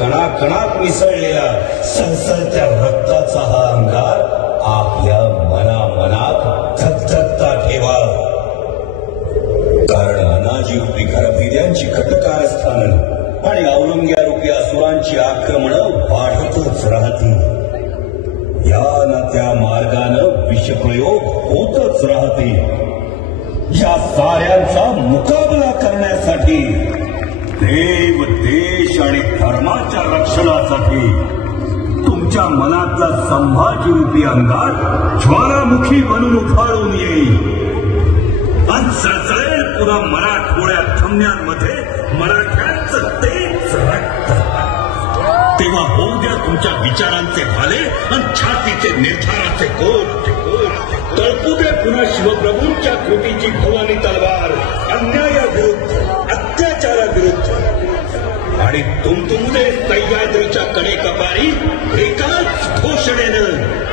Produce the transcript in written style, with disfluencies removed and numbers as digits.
कणाकणात मिसळलेला सळसळत्या रक्ताचा हा अंगार आपल्या मनामनात धगधगता ठेवा. कारण अनाजी रूपी घरभिद्यांची कटकारस्थान आणि अवलंग्यारूपी असुरांची आक्रमणं वाढतच राहतील. या ना त्या मार्गानं विषप्रयोग होतच राहतील. या साऱ्यांचा मुकाबला करण्यासाठी देव, देश आणि धर्माच्या रक्षणासाठी तुमच्या मनातला संभाजी रूपी अंगार ज्वालामुखी बनून उफाळून येईल आणि सळसळेल पुन्हा मराठमोळ्या धमन्यांमध्ये मराठ्यांचं तेच रक्त. तेव्हा होऊ द्या तुमच्या विचारांचे भाले आणि छातीचे निर्धाराचे कोट. तळपू दे पुन्हा शिवप्रभूंच्या कृतीची भवानी तलवार अन्यायाविरुद्ध, अत्याचाराविरुद्ध. आणि तुमतुमू दे सह्याद्रीच्या कडेकपारी एकाच घोषणेनं